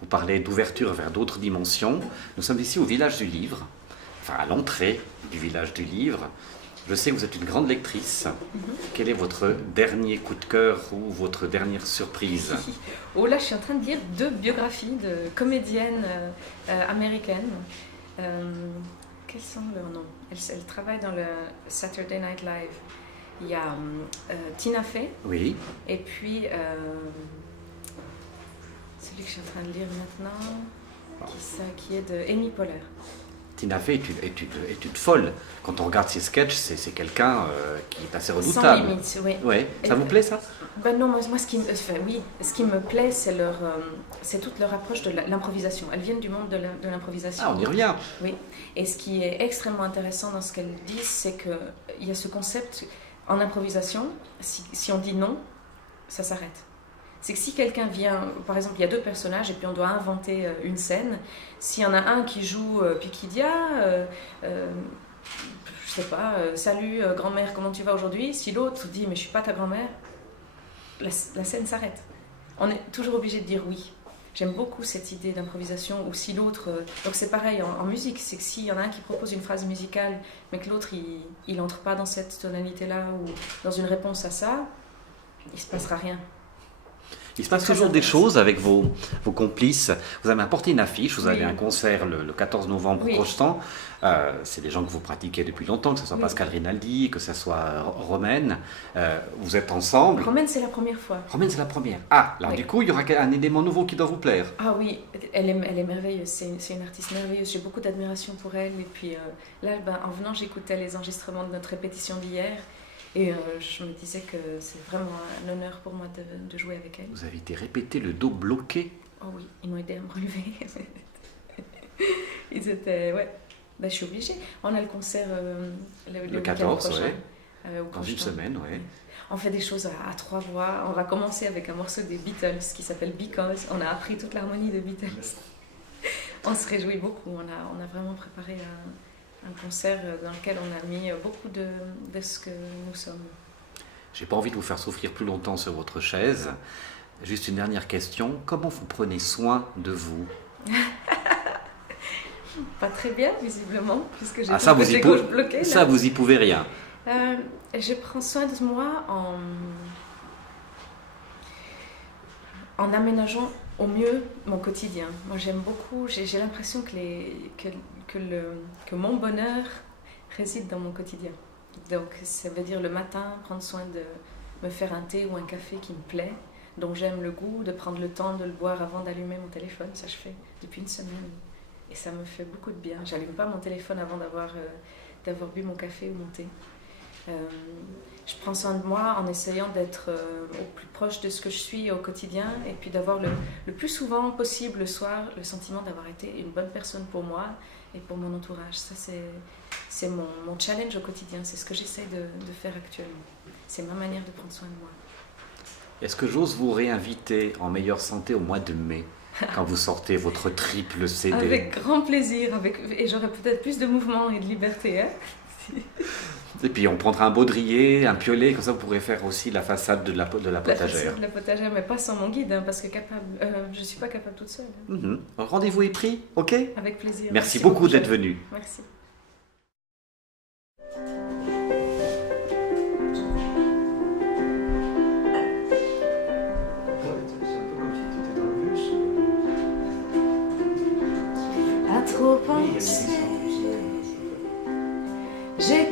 Vous parlez d'ouverture vers d'autres dimensions. Nous sommes ici au Village du Livre, enfin à l'entrée du Village du Livre. Je sais que vous êtes une grande lectrice. Quel est votre dernier coup de cœur ou votre dernière surprise? Oh là, je suis en train de lire 2 biographies de comédiennes américaines. Quels sont leurs noms? Elles travaillent dans le Saturday Night Live. Il y a Tina Fey. Oui. Et puis, celui que je suis en train de lire maintenant, qui est de Amy Poehler. Tina Fey est une folle. Quand on regarde ses sketchs, c'est quelqu'un qui est assez redoutable. Sans limite, oui. Ouais. Ça vous plaît, ça? Ben non, moi ce qui me plaît, c'est toute leur approche de l'improvisation. Elles viennent du monde de l'improvisation. Ah, on y revient. Oui. Et ce qui est extrêmement intéressant dans ce qu'elles disent, c'est qu'il y a ce concept en improvisation, si on dit non, ça s'arrête. C'est que si quelqu'un vient, par exemple, il y a 2 personnages et puis on doit inventer une scène, s'il y en a un qui joue puis qui dit je sais pas, salut grand-mère, comment tu vas aujourd'hui? Si l'autre dit mais je suis pas ta grand-mère, la scène s'arrête. On est toujours obligé de dire oui. J'aime beaucoup cette idée d'improvisation où si l'autre... donc c'est pareil en musique, c'est que s'il y en a un qui propose une phrase musicale mais que l'autre il entre pas dans cette tonalité-là ou dans une réponse à ça, il se passera rien. Il se passe toujours des choses avec vos complices. Vous avez apporté une affiche, vous avez un concert le 14 novembre prochain. C'est des gens que vous pratiquez depuis longtemps, que ce soit Pascal Rinaldi, que ce soit Romaine. Vous êtes ensemble. Romaine, c'est la première fois. Romaine, c'est la première. Ah, alors du coup, il y aura un élément nouveau qui doit vous plaire. Ah oui, elle est merveilleuse, c'est une artiste merveilleuse. J'ai beaucoup d'admiration pour elle. Et puis là, en venant, j'écoutais les enregistrements de notre répétition d'hier. Et je me disais que c'est vraiment un honneur pour moi de jouer avec elle. Vous avez été répété le dos bloqué? Oh oui, ils m'ont aidé à me relever. Ils étaient... Ouais, ben, je suis obligée. On a le concert le 14, prochain, dans une semaine, oui. On fait des choses à 3 voix. On va commencer avec un morceau des Beatles qui s'appelle Because. On a appris toute l'harmonie des Beatles. On se réjouit beaucoup. On a vraiment préparé un concert dans lequel on a mis beaucoup de ce que nous sommes. J'ai pas envie de vous faire souffrir plus longtemps sur votre chaise. Juste une dernière question. Comment vous prenez soin de vous? Pas très bien, visiblement, puisque j'ai ça, le côté gauche bloqué. Là. Ça, vous y pouvez rien. Je prends soin de moi en aménageant au mieux mon quotidien. Moi, j'aime beaucoup, j'ai l'impression que mon bonheur réside dans mon quotidien. Donc, ça veut dire le matin, prendre soin de me faire un thé ou un café qui me plaît, dont j'aime le goût, de prendre le temps de le boire avant d'allumer mon téléphone. Ça, je fais depuis une semaine. Et ça me fait beaucoup de bien. J'allume pas mon téléphone avant d'avoir bu mon café ou mon thé. Je prends soin de moi en essayant d'être au plus proche de ce que je suis au quotidien et puis d'avoir le plus souvent possible le soir le sentiment d'avoir été une bonne personne pour moi et pour mon entourage. Ça, c'est mon challenge au quotidien. C'est ce que j'essaie de faire actuellement. C'est ma manière de prendre soin de moi. Est-ce que j'ose vous réinviter en meilleure santé au mois de mai quand vous sortez votre triple CD? Avec grand plaisir. Et j'aurai peut-être plus de mouvement et de liberté. Hein. Et puis on prendra un baudrier, un piolet, comme ça vous pourrez faire aussi la façade de la potagère. La façade de la potagère, mais pas sans mon guide, hein, parce que je ne suis pas capable toute seule. Hein. Rendez-vous est pris, ok? Avec plaisir. Merci beaucoup d'être venu. Merci. À trop penser, j'ai